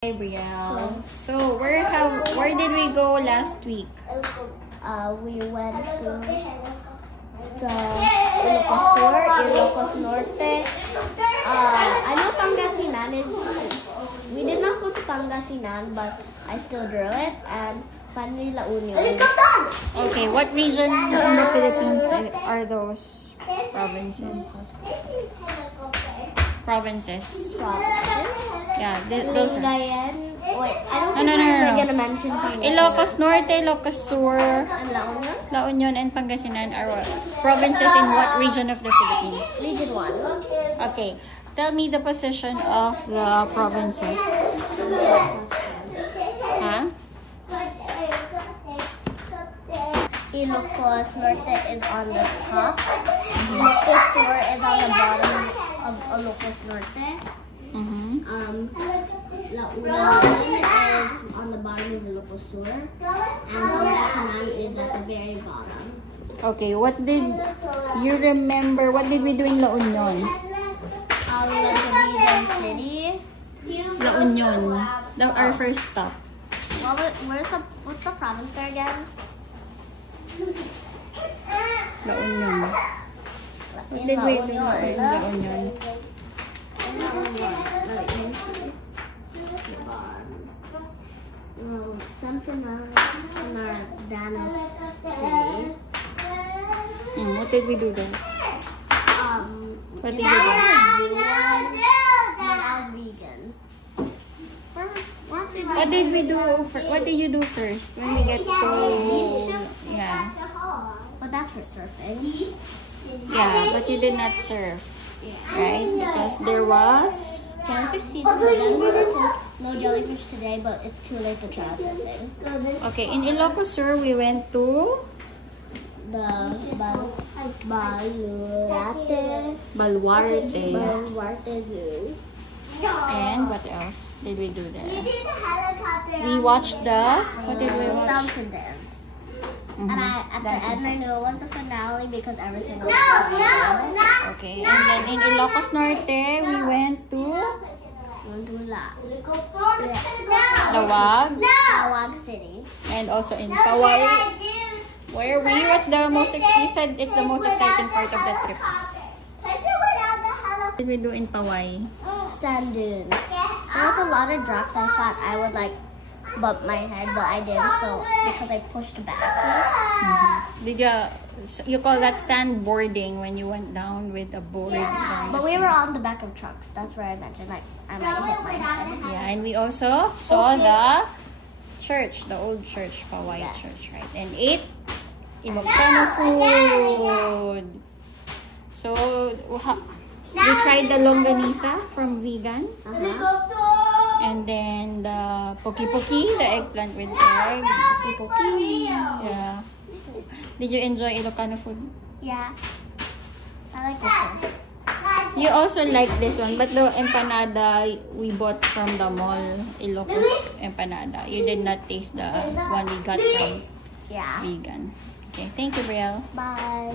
Hi, Brielle. So, where did we go last week? We went to the Ilocos Sur, Ilocos Norte. I know Pangasinan is. We did not go to Pangasinan, but I still drew it. And finally, La Union. Okay, what region in the Philippines are those provinces? Provinces. Yeah, those are. Cagayan. Wait, I don't No. think we're gonna mention Pangasinan. Ilocos Norte, Ilocos Sur, And La Union? La Union, and Pangasinan are provinces in what region of the Philippines? Region 1. Okay, tell me the position of the provinces. Huh? Ilocos Norte is on the top. Ilocos Sur is on the bottom of Ilocos Norte. La Union is on the bottom of Ilocos Sur. And Pangasinan is at the very bottom. Okay, what did you remember? What did we do in La Union? We went to Vigan City. La Union, our first stop. What's the province there again? La Union. What did we do in La Union? San Fernando City. What did we do there? What did you do? When I was vegan. What did we do? What did you do first when we get to? Yeah. But that's for surfing. Yeah, but you did not surf, right? Because there was. Jellyfish season. Then we went to no jellyfish today, but it's too late to try out surfing. Okay, in Ilocos Sur we went to The Baluarte. Baluarte Zoo. And what else did we do there? We watched the. What did we watch? Fountain Dance. And at the end I knew it was the finale because everything was Okay, and then in Ilocos Norte we went to Lawag. Lawag City. And also in Paway. Where we? What's the most? You said it's the most exciting part of that trip. What did we do in Paway? Sand dunes. There was a lot of drops. I thought I would like bump my head, but I didn't. So because I pushed back. Did you call that sandboarding when you went down with a board? But we were on the back of trucks. That's where I mentioned like I might hit my head. Yeah, and we also saw the church, the old church, Paway Church, right? And ate Ilocano food. So, you tried the longanisa from Vigan. And then the poki-poki, the eggplant with egg. Poki-poki. Yeah. Did you enjoy Ilocano food? Yeah. I like this one. You also like this one, but the empanada we bought from the mall, Ilocos empanada. You did not taste the one we got from Vigan. Okay, thank you, Brielle. Bye.